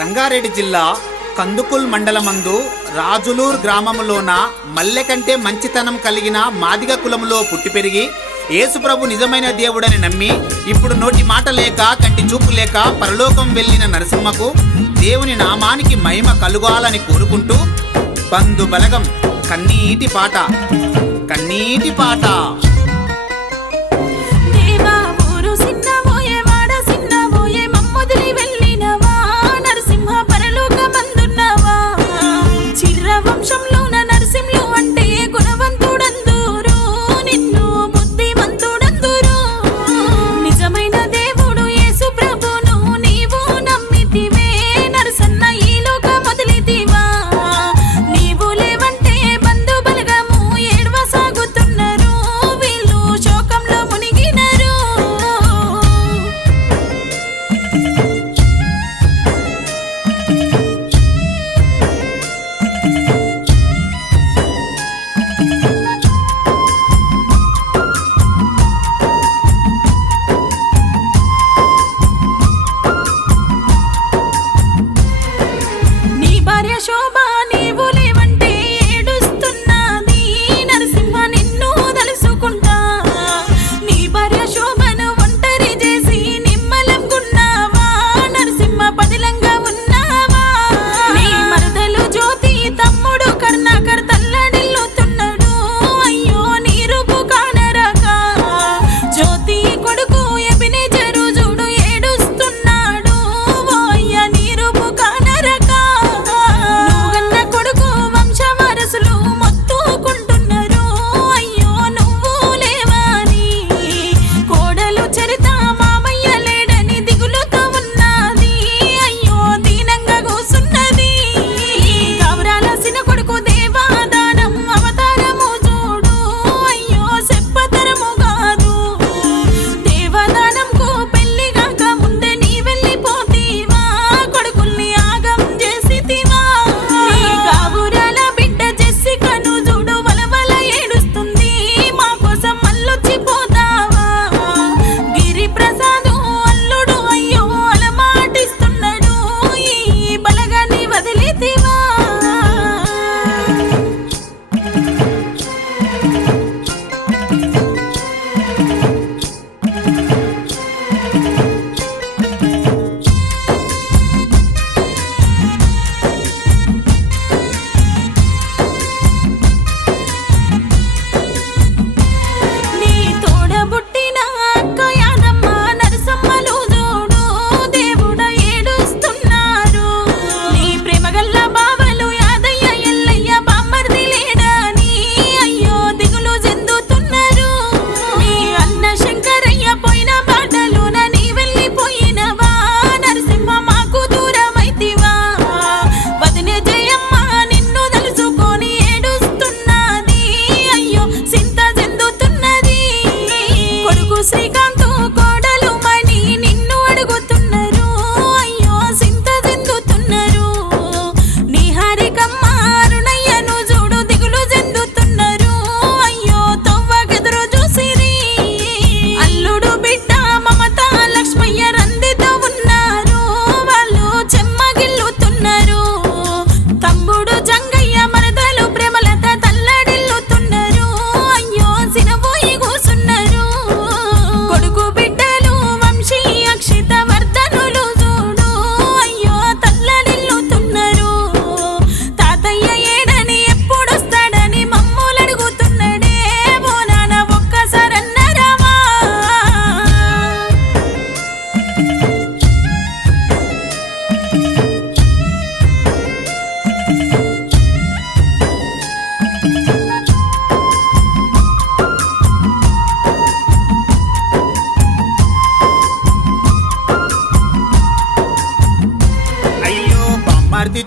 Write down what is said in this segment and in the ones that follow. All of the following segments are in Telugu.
రంగారెడ్డి జిల్లా కందుకూల్ మండలమందు రాజులూర్ గ్రామంలోన మల్లె కంటే మంచితనం కలిగిన మాదిగ కులంలో పుట్టి పెరిగి యేసుప్రభు నిజమైన దేవుడని నమ్మి ఇప్పుడు నోటి మాట లేక కంటి చూపు లేక పరలోకం వెళ్ళిన నరసింహకు దేవుని నామానికి మహిమ కలుగాలని కోరుకుంటూ బంధు బలగం కన్నీటి పాట కన్నీటి పాట.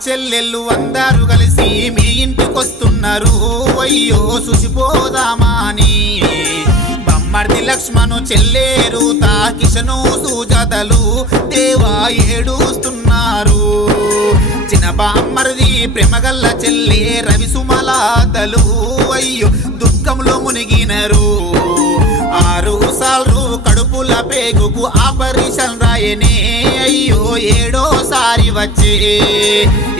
చెల్లెళ్ళు అందరూ కలిసి మీ ఇంటికొస్తున్నారు, అయ్యో సుచిపోదామాని. బమ్మర్ది లక్ష్మణు చెల్లేరు తా కిషను సుజాతలు దేవా ఏడుస్తున్నారు. చిన్న బామ్మర్ది ప్రేమగల్ల చెల్లే రవి సుమలాదలు అయ్యో దుఃఖంలో మునిగినరు. 6 సార్లు కడుపుల పేగుకు ఆపరేషన్ రాయనే అయ్యో ఏడోసారి వచ్చే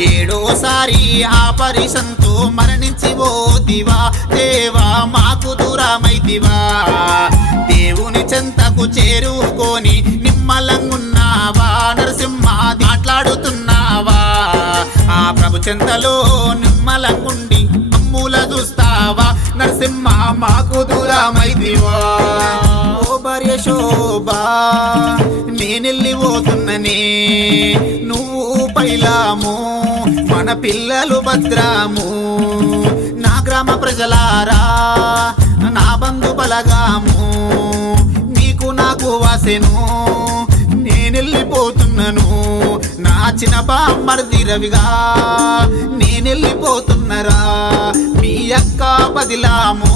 ఏడోసారి ఆపరేషన్తో మరణించి పోతివా దేవా మాకు దూరమైతివా దేవుని చెంతకు చేరుకొని నిమ్మలంగున్నావా నరసింహ మాట్లాడుతున్నావా ఆ ప్రభు చెంతలో నిమ్మలంగుండి మమ్ముల చూస్తావా నరసింహ మాకు దూరమైతివా ఓ భార్య శోభా నేనెళ్ళి పోతున్ననే నువ్వు పైలాము మన పిల్లలు భద్రాము నా గ్రామ ప్రజలారా నా బంధు బలగాము నీకు నాకు వాసెను నేనెళ్ళిపోతున్నాను నా చిన్న బామ్మర్ది రవిగా నేనెళ్ళిపోతున్నరా మీ అక్క బదిలాము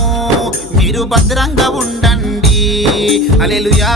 మీరు భద్రంగా ఉండండి హల్లెలూయా